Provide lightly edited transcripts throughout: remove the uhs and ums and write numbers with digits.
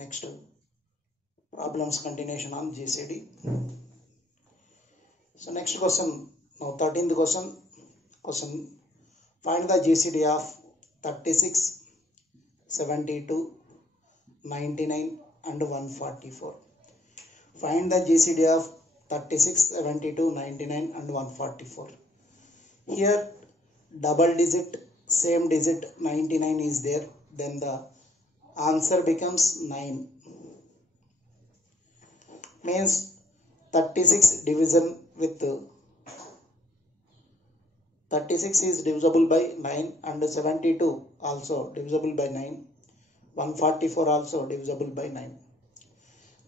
next problems continuation on GCD. So next question, now 13th question, find the GCD of 36, 72, 99 and 144. Find the GCD of 36, 72, 99 and 144. Here double digit, same digit 99 is there, then the answer becomes 9. Means 36 division with 36 is divisible by 9 and 72 also divisible by 9. 144 also divisible by 9.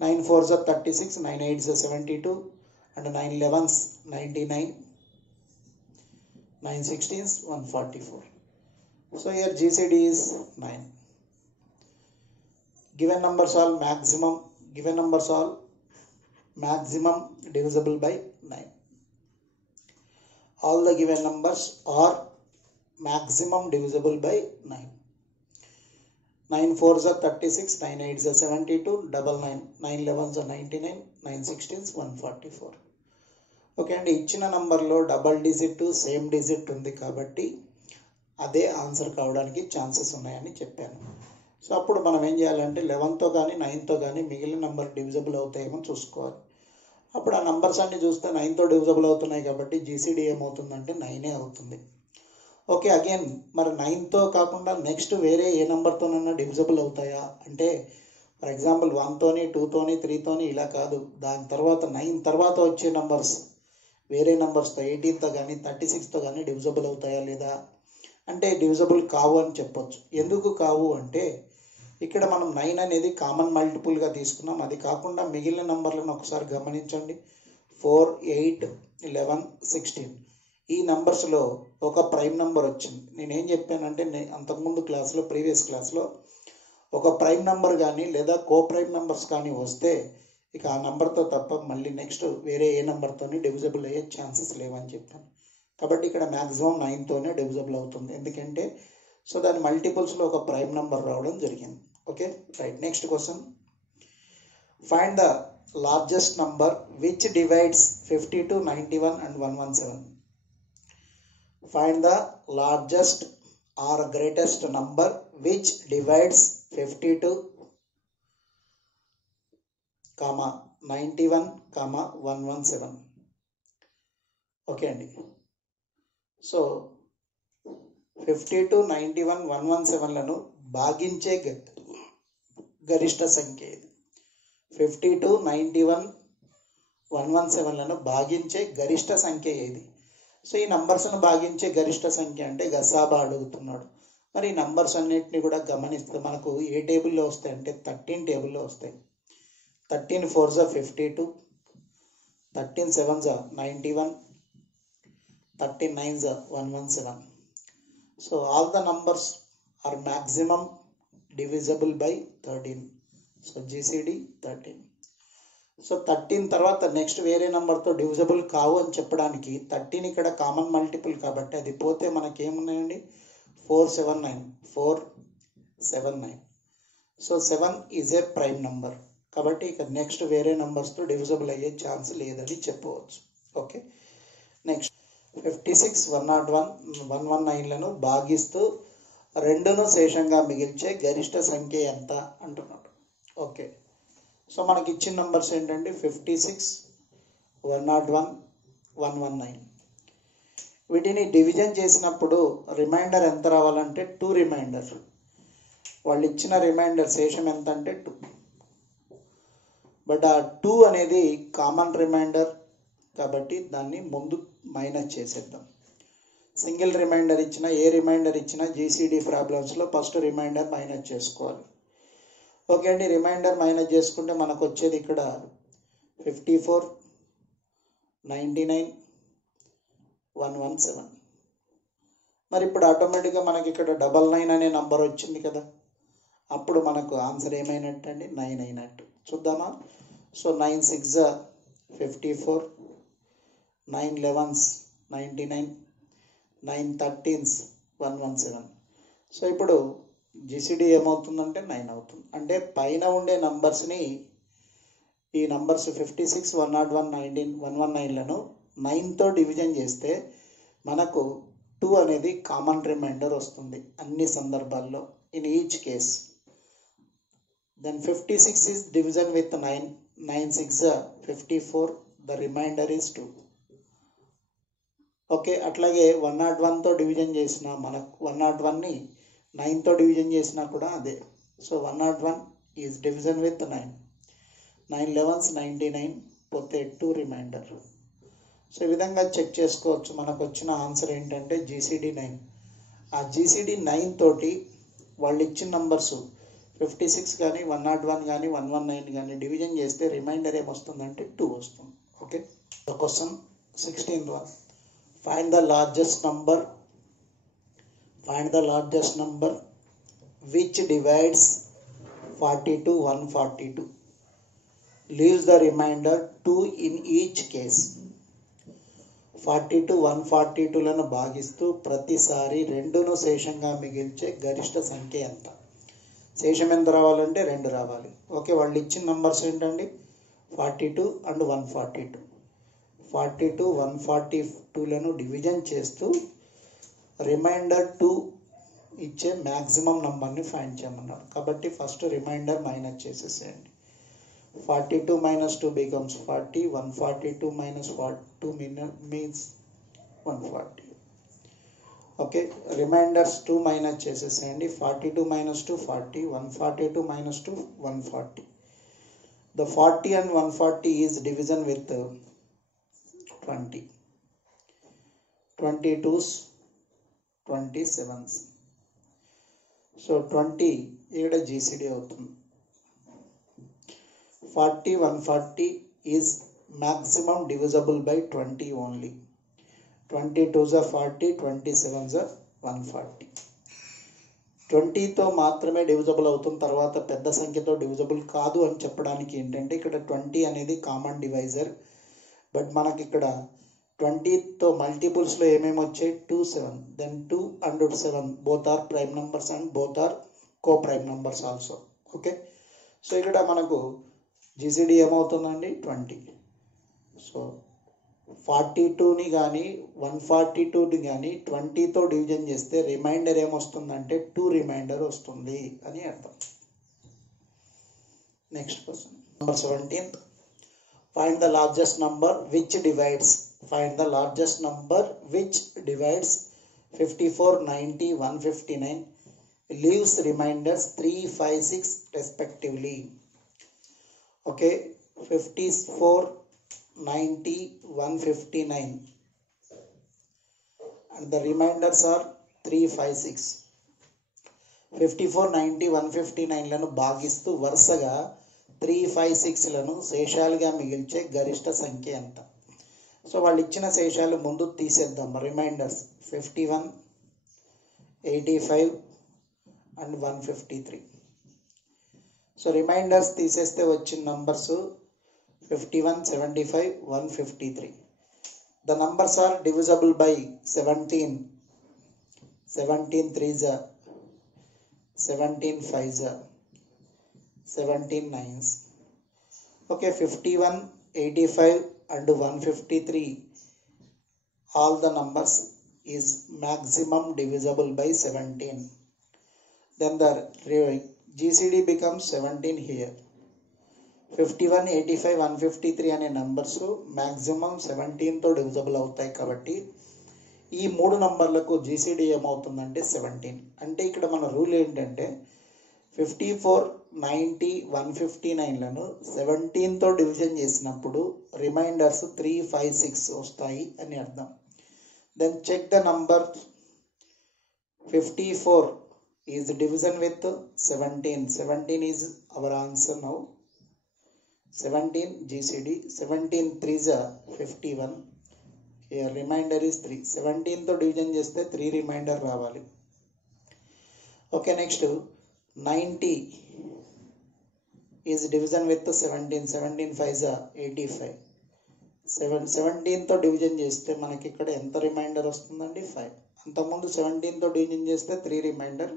9 4s are 36, 9 8s are 72 and 9 11s 99, 9 16s 144. So here GCD is 9. Given numbers all maximum divisible by 9. All the given numbers are maximum divisible by 9. 9 4s are 36, 9 8s are 72, double 9, 9 11s are 99, 9 16s 144. Okay అండి, ఇచ్చిన నంబర్లో double digit same digit ఉంది కాబట్టి అదే answer కావడానికి chances ఉన్నాయని చెప్పాను. So అప్పుడు మనం ఏం చేయాలంటే 11తో కానీ 9తో కానీ మిగిలిన నెంబర్ డివిజిబుల్ అవుతాయేమో చూసుకోవాలి. అప్పుడు ఆ నంబర్స్ అన్ని చూస్తే 9తో డివిజిబుల్ అవుతున్నాయి కాబట్టి జీసీడీ ఏమవుతుందంటే 9 అవుతుంది. ఓకే, అగైన్ మరి 9తో కాకుండా నెక్స్ట్ వేరే ఏ నెంబర్తోనన్నా డివిజిబుల్ అవుతాయా అంటే ఫర్ ఎగ్జాంపుల్ 1తోని 2తోని 3తోని ఇలా కాదు, దాని తర్వాత 9 తర్వాత వచ్చే నంబర్స్ వేరే నెంబర్స్తో 18తో కానీ 36తో కానీ డివిజిబుల్ అవుతాయా లేదా అంటే డివిజిబుల్ కావు అని చెప్పొచ్చు. ఎందుకు కావు అంటే ఇక్కడ మనం 9 అనేది కామన్ మల్టిపుల్గా తీసుకున్నాం. అది కాకుండా మిగిలిన నెంబర్లను ఒకసారి గమనించండి. 4 8 11 16 ఈ నెంబర్స్లో ఒక ప్రైమ్ నెంబర్ వచ్చింది. నేనేం చెప్పానంటే అంతకుముందు క్లాస్లో ప్రీవియస్ క్లాస్లో ఒక ప్రైమ్ నెంబర్ కానీ లేదా కో ప్రైమ్ నెంబర్స్ కానీ వస్తే ఇక ఆ నెంబర్తో తప్ప మళ్ళీ నెక్స్ట్ వేరే ఏ నెంబర్తోని డివిజిబుల్ అయ్యే ఛాన్సెస్ లేవని చెప్పాను. కాబట్టి ఇక్కడ మ్యాక్సిమం 9తోనే డివిజిబుల్ అవుతుంది. ఎందుకంటే సో దాని మల్టిపుల్స్లో ఒక ప్రైమ్ నెంబర్ రావడం జరిగింది. Okay right, next question, find the largest number which divides 52, 91 and 117. Find the largest or greatest number which divides 52, 91, 117. Okay అండి, సో 52, 91, 117లను భాగించే గరిష్ట సంఖ్య ఇది. 52, 91, 117లను భాగించే గరిష్ట సంఖ్య ఏది? సో ఈ నంబర్స్ను భాగించే గరిష్ట సంఖ్య అంటే గసాబా అడుగుతున్నాడు. మరి ఈ నంబర్స్ అన్నిటిని కూడా గమనిస్తే మనకు ఏ టేబుల్లో వస్తాయి అంటే 13 టేబుల్లో వస్తాయి. 13 4s are 52, 13 7s are 91, 13 9s are 117. So all the numbers are maximum divisible by 13. So GCD 13. So 13 తర్వాత నెక్స్ట్ వేరే నెంబర్తో డివిజిబుల్ కావు అని చెప్పడానికి 13 ఇక్కడ కామన్ మల్టిపుల్ కాబట్టి అది పోతే మనకేమున్నాయండి 479. So 7 is a prime number కాబట్టి ఇక నెక్స్ట్ వేరే నెంబర్స్తో డివిజిబుల్ అయ్యే ఛాన్స్ లేదని చెప్పవచ్చు. ఓకే, నెక్స్ట్ 56, 101, 119లను భాగిస్తూ 2ను శేషంగా మిగిల్చే గరిష్ట సంఖ్య ఎంత అంటున్నాడు. ఓకే, సో మనకి ఇచ్చిన నంబర్స్ ఏంటంటే 56, 101, 119. వీటిని డివిజన్ చేసినప్పుడు రిమైండర్ ఎంత రావాలంటే 2 రిమైండర్. వాళ్ళు ఇచ్చిన రిమైండర్ శేషం ఎంత అంటే 2. బట్ ఆ 2 అనేది కామన్ రిమైండర్ కాబట్టి దాన్ని ముందు మైనస్ చేసేద్దాం. సింగిల్ రిమైండర్ ఇచ్చిన ఏ రిమైండర్ ఇచ్చినా జీసీడీ ప్రాబ్లమ్స్లో ఫస్ట్ రిమైండర్ మైనస్ చేసుకోవాలి. ఓకే అండి, రిమైండర్ మైనస్ చేసుకుంటే మనకు వచ్చేది ఇక్కడ 54, 99, 117. మరి ఇప్పుడు ఆటోమేటిక్గా మనకి ఇక్కడ 99 అనే నంబర్ వచ్చింది కదా, అప్పుడు మనకు ఆన్సర్ ఏమైనట్టు అండి 9 అయినట్టు. చూద్దామా? So 9 6 54, 9 11s 99, 9 13s 117. సో ఇప్పుడు జీసీడీ ఏమవుతుందంటే 9 అవుతుంది. అంటే పైన ఉండే నంబర్స్ని, ఈ నంబర్స్ 56, 101, 19, 119లను 9తో డివిజన్ చేస్తే మనకు 2 అనేది కామన్ రిమైండర్ వస్తుంది అన్ని సందర్భాల్లో, in each case. Then 56 is division with 9, 9 6 54, the remainder is 2. Okay, అట్లాగే 101తో డివిజన్ చేసిన మనకు 101ని 9తో డివిజన్ చేసినా కూడా అదే. So 101 is division with 9, 9 11s 99, పోతే 2 రిమైండర్. సో ఈ విధంగా చెక్ చేసుకోవచ్చు. మనకు వచ్చిన ఆన్సర్ ఏంటంటే జీసీడీ 9. ఆ జీసీడీ 9 తోటి వాళ్ళు ఇచ్చిన నంబర్స్ 56 కానీ 101 కానీ 119 కానీ డివిజన్ చేస్తే రిమైండర్ ఏమొస్తుందంటే 2 వస్తుంది. Okay, question 16 find the largest number which divides 42 142, leaves the remainder 2 in each case. 42 142లను భాగిస్తూ ప్రతిసారి 2ను శేషంగా మిగిల్చే గరిష్ట సంఖ్య ఎంత? శేషం ఎంత రావాలంటే 2 రావాలి. ఓకే, వాళ్ళు ఇచ్చిన నంబర్స్ ఏంటండి? 42 అండ్ 142. 42 142లను డివిజన్ చేస్తూ రిమైండర్ 2 ఇచ్చే మ్యాక్సిమం నంబర్ని ఫైండ్ చేయమన్నారు. కాబట్టి ఫస్ట్ రిమైండర్ మైనస్ చేసేసేయండి. 42 minus 2 becomes 40, 142 minus 2 means 140. Okay, remainders 2 minus చేసేసేయండి. 42 minus 2 40, 142 minus 2 140. The 40 and 140 is division with 20, 22s 27s. So 20 ఇక్కడ జీసీడీ అవుతుంది. 40 140 is maximum divisible by 20 only. 22s are 40, 27s are 140. 20తో మాత్రమే divisible అవుతుంది, తర్వాత పెద్ద సంఖ్యతో divisible కాదు అని చెప్పడానికి ఏంటంటే ఇక్కడ 20 అనేది కామన్ డివైజర్. బట్ మనకి ఇక్కడ 20తో మల్టిపుల్స్లో ఏమేమి వచ్చాయి? 2 7, then 2 and 7 both are prime numbers and both are co prime numbers also. Okay, so ఇక్కడ మనకు జీసీడీ ఏమవుతుందండి? 20. సో 42ని కానీ 142ని కానీ 20తో డివిజన్ చేస్తే రిమైండర్ ఏమొస్తుందంటే 2 రిమైండర్ వస్తుంది అని అర్థం. Next question number 17. Find the largest number which divides 54 90 159, leaves remainders 3 5 6 respectively. Okay, 54 90 159 and the remainders are 3 5 6. 54 90 159లను భాగిస్తూ వరుసగా 3 5 6లను శేషాలుగా మిగిల్చే గరిష్ట సంఖ్య ఎంత? సో వాళ్ళు ఇచ్చిన శేషాలు ముందు తీసేద్దాం. Reminders 51 85 and 153. సో రిమైండర్స్ తీసేస్తే వచ్చిన numbers 51 75 153. The numbers are divisible by 17. 17 3s, 17 5s, 17 9s. Okay, 51 85 and 153, all the numbers is maximum divisible by 17. Then the GCD becomes 17 here. 51 85 153 అనే నంబర్స్ మ్యాక్సిమం 17తో డివిజబుల్ అవుతాయి. కాబట్టి ఈ 3 నంబర్లకు జీసీడీ ఏమవుతుందంటే 17. అంటే ఇక్కడ మన రూల్ ఏంటంటే 54 90 159లను 17తో డివిజన్ చేసినప్పుడు రిమైండర్స్ 3 5 6 వస్తాయి అని అర్థం. Then check the number 54 is division with 17. 17 is our answer now. 17 GCD, 17 3s are 51. Here remainder is 3. 17తో డివిజన్ చేస్తే 3 రిమైండర్ రావాలి. Okay, next 90 is division with 17. 17 5s are 85. 17తో డివిజన్ చేస్తే మనకి ఇక్కడ ఎంత రిమైండర్ వస్తుందండి? 5. అంతకుముందు 17తో డివిజన్ చేస్తే 3 రిమైండర్.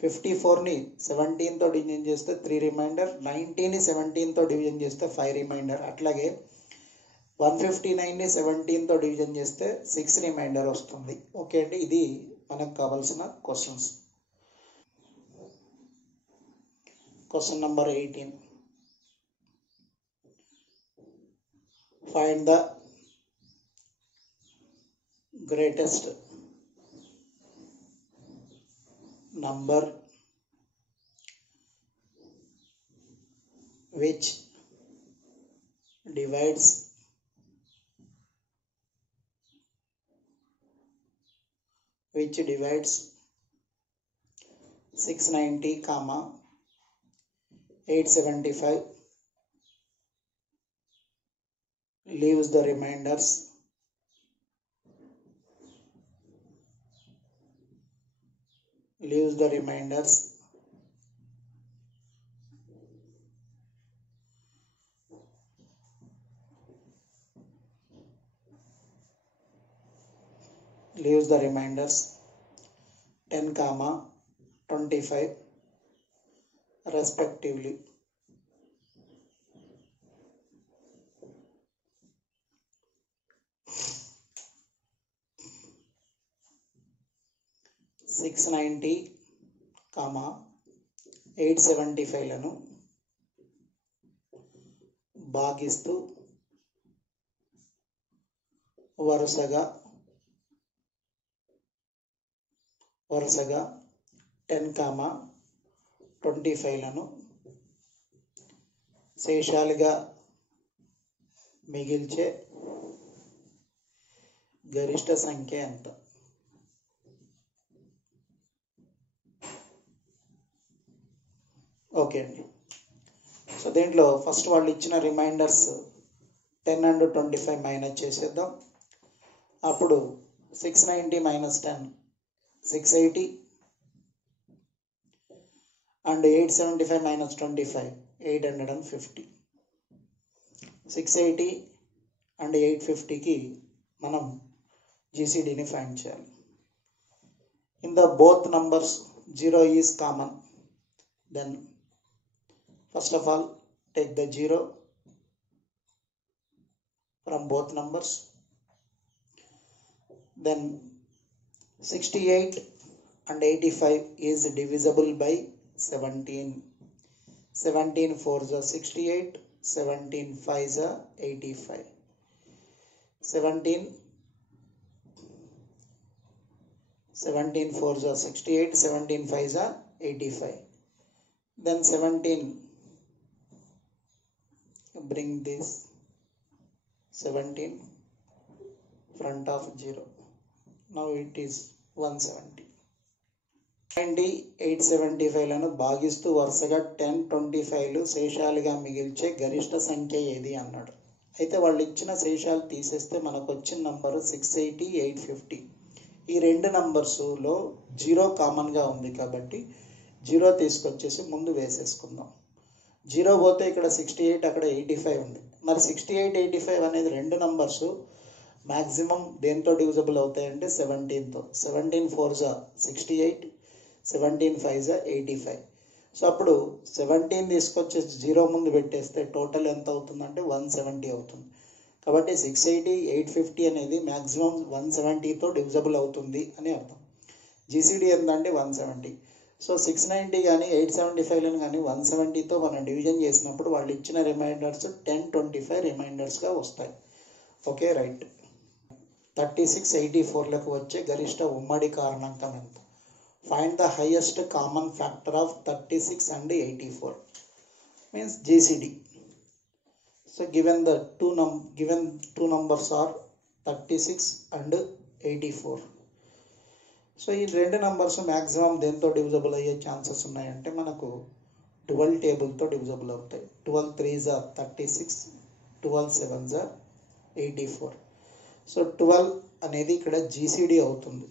54ని 17తో డివిజన్ చేస్తే 3 రిమైండర్, 90ని 17తో డివిజన్ చేస్తే 5 రిమైండర్. అట్లాగే 159ని 17తో డివిజన్ చేస్తే 6 రిమైండర్ వస్తుంది. ఓకే అండి, ఇది మనకు కావాల్సిన questions. Question number 18. Find the greatest number which divides 690, 875, leaves the remainders, leaves the reminders 10, 25 respectively. $690, 875 లను భాగిస్తూ వరుసగా 10, 25 లను శేషాలుగా మిగిల్చే గరిష్ట సంఖ్య ఎంత? ఓకే అండి. సో దీంట్లో ఫస్ట్ వాళ్ళు ఇచ్చిన రిమైండర్స్ 10 and 25 మైనస్ చేసేద్దాం. అప్పుడు 690 - 10 680 and 875 - 25 850. 680 and 850కి మనం GCDని ఫైండ్ చేయాలి. In the both numbers 0 is common. Then first of all take the 0 from both numbers. Then 68 and 85 is divisible by 17. 17 4s are 68, 17 5s are 85. 17 4s are 68, 17 5s are 85. Then 17, bring this 17 front of 0. Now it is 170. 875 లను భాగిస్తూ వరుసగా 10, 25లు శేషాలుగా మిగిల్చే గరిష్ట సంఖ్య ఏది అన్నాడు. అయితే వాళ్ళు ఇచ్చిన శేషాలు తీసేస్తే మనకు వచ్చిన నంబరు 680, 850. ఈ రెండు నంబర్స్లో 0 కామన్గా ఉంది కాబట్టి 0 తీసుకొచ్చేసి ముందు వేసేసుకుందాం. 0 పోతే ఇక్కడ 68, అక్కడ 85 ఉంది. మరి 68, 85 అనేది రెండు నంబర్స్ మ్యాక్సిమం దేంతో డివిజబుల్ అవుతాయంటే 17తో. 17 4s are 68, 17 5s are 85. So అప్పుడు 17 తీసుకొచ్చేసి 0 ముందు పెట్టేస్తే టోటల్ ఎంత అవుతుందంటే 170 అవుతుంది. కాబట్టి 680, 850 అనేది మ్యాక్సిమం 170తో డివిజబుల్ అవుతుంది అని అర్థం. GCD ఎంతంటే 170. సో 690 కానీ 875లను కానీ 170తో మనం డివిజన్ చేసినప్పుడు వాళ్ళు ఇచ్చిన రిమైండర్స్ 10, 25 రిమైండర్స్గా వస్తాయి. Okay right. 36, 84లకు వచ్చే గరిష్ట ఉమ్మడి కారణాంకం ఎంత? Find the highest common factor of 36 and 84 means GCD. So given two numbers are 36 and 84. So ఈ రెండు నంబర్స్ మ్యాక్సిమం దేంతో డివిజబుల్ అయ్యే ఛాన్సెస్ ఉన్నాయంటే మనకు 12 టేబుల్తో డివిజబుల్ అవుతాయి. 12 3s are 36, 12 7s are 84. So 12 అనేది ఇక్కడ GCD అవుతుంది.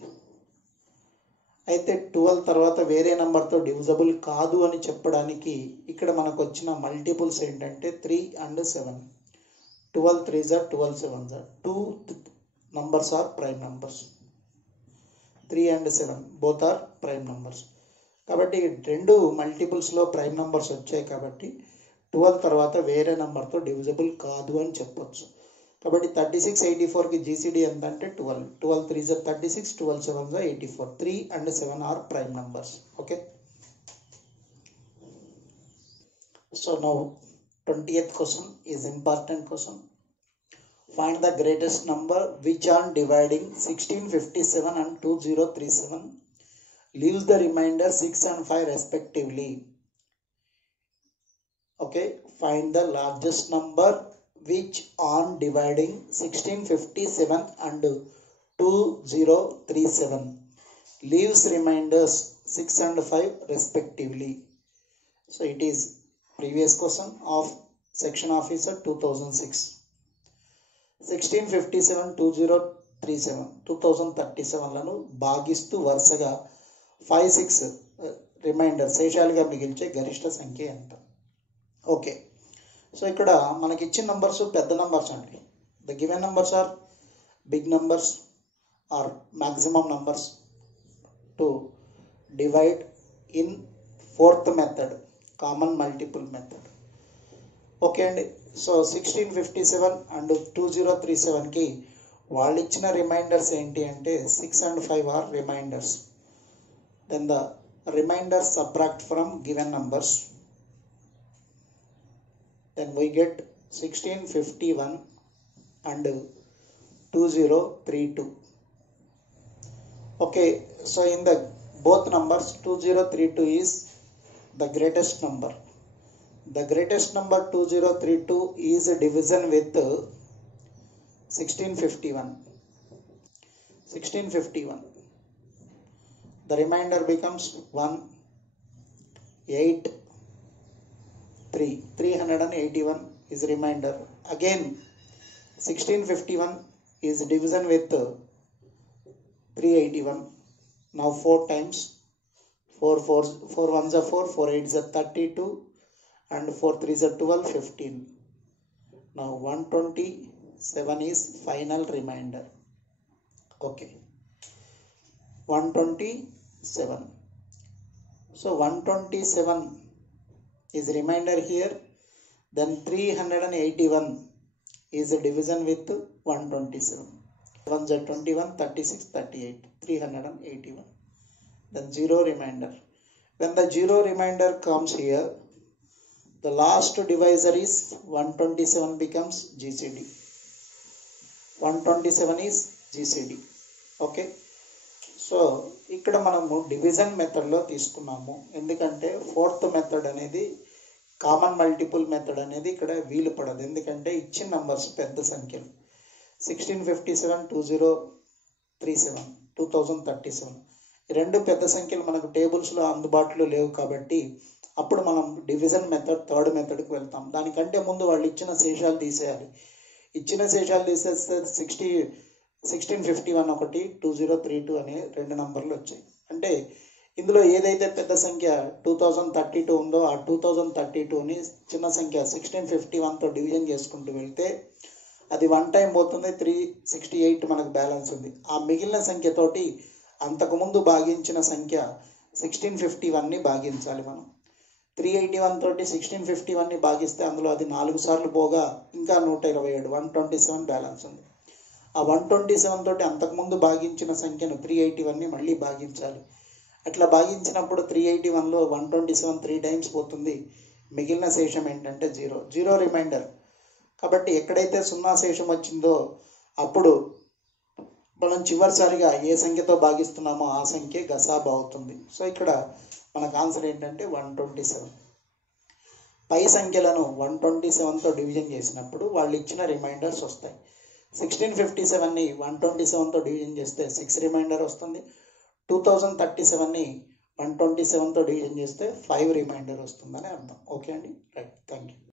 అయితే 12 తర్వాత వేరే నెంబర్తో డివిజబుల్ కాదు అని చెప్పడానికి ఇక్కడ మనకు వచ్చిన మల్టిపుల్స్ ఏంటంటే 3 and 7. 12 3s are 12 7s are 2 numbers are prime numbers. 3 and 7 both are prime numbers. కాబట్టి రెండు మల్టిపుల్స్లో ప్రైమ్ నెంబర్స్ వచ్చాయి కాబట్టి 12 తర్వాత వేరే నెంబర్తో డివిజిబుల్ కాదు అని చెప్పొచ్చు. కాబట్టి 3684కి జీసీడీ ఎంత అంటే 12. 12 3 is 36, 12 7 is 84. 3 and 7 are prime numbers. Okay. So now 20th question is important question. Find the greatest number which on dividing 1657 and 2037 leaves the remainder 6 and 5 respectively. Okay, find the largest number which on dividing 1657 and 2037 leaves remainders 6 and 5 respectively. So it is previous question of section officer 2006. 1657 2037 2037 లను భాగిస్తూ వరుసగా 5 6 reminder శేషాలుగా మిగిల్చే గరిష్ట సంఖ్య ఎంత? Okay, so ఇక్కడ మనకి ఇచ్చిన numbers పెద్ద numbers అండి. The given numbers are big numbers are maximum numbers to divide in fourth method, common multiple method. Okay అండి, సో 1657 అండ్ 2037కి వాళ్ళు ఇచ్చిన రిమైండర్స్ ఏంటి అంటే 6 and 5 are remainders. Then the remainders subtract from given numbers. Then we get 1651 and 2032. Okay, so in the both numbers 2032 is the greatest number. The greatest number 2032 is a division with 1651. 1651. The remainder becomes 1, 8, 3. 381 is remainder. Again 1651 is division with 381. Now 4 times 4 1s are 4, 4 8s are 32 and 4 3s are 12, 15. Now 127 is final remainder. Okay, 127. So 127 is remainder here. Then 381 is a division with 127. 1s are 21, 36, 38, 381. Then 0 remainder. When the 0 remainder comes here, the last divisor is 127 becomes GCD. 127 is GCD. Okay. So ఇక్కడ మనము division మెథడ్లో తీసుకున్నాము, ఎందుకంటే fourth method అనేది common multiple method అనేది ఇక్కడ వీలు పడదు, ఎందుకంటే ఇచ్చిన నంబర్స్ పెద్ద సంఖ్యలు. 1657 2037 2037 ఈ రెండు పెద్ద సంఖ్యలు మనకు టేబుల్స్లో అందుబాటులో లేవు కాబట్టి అప్పుడు మనం డివిజన్ మెథడ్ థర్డ్ మెథడ్కి వెళ్తాం. దానికంటే ముందు వాళ్ళు ఇచ్చిన శేషాలు తీసేయాలి. ఇచ్చిన శేషాలు తీసేస్తే 1651 ఒకటి 2032 అనే రెండు నంబర్లు వచ్చాయి. అంటే ఇందులో ఏదైతే పెద్ద సంఖ్య 2032 ఉందో ఆ 2032ని చిన్న సంఖ్య 1651తో డివిజన్ చేసుకుంటూ వెళ్తే అది 1 టైం పోతుంది, 368 మనకు బ్యాలెన్స్ ఉంది. ఆ మిగిలిన సంఖ్యతోటి అంతకుముందు భాగించిన సంఖ్య 1651ని భాగించాలి మనం. 381 తోటి 1651ని భాగిస్తే అందులో అది 4 సార్లు పోగా ఇంకా 127 127 బ్యాలెన్స్ ఉంది. ఆ 127 తోటి అంతకుముందు భాగించిన సంఖ్యను 381ని మళ్ళీ భాగించాలి. అట్లా భాగించినప్పుడు 381లో 127 3 టైమ్స్ పోతుంది. మిగిలిన శేషం ఏంటంటే 0 రిమైండర్. కాబట్టి ఎక్కడైతే 0 శేషం వచ్చిందో అప్పుడు మనం చివరిసారిగా ఏ సంఖ్యతో భాగిస్తున్నామో ఆ సంఖ్య గసాబా అవుతుంది. సో ఇక్కడ మనకు ఆన్సర్ ఏంటంటే 127. పై సంఖ్యలను 127తో డివిజన్ చేసినప్పుడు వాళ్ళు ఇచ్చిన రిమైండర్స్ వస్తాయి. 1657ని 127తో డివిజన్ చేస్తే 6 రిమైండర్ వస్తుంది. 2037ని 127తో డివిజన్ చేస్తే 5 రిమైండర్ వస్తుందని అర్థం. ఓకే అండి, రైట్, థ్యాంక్ యూ.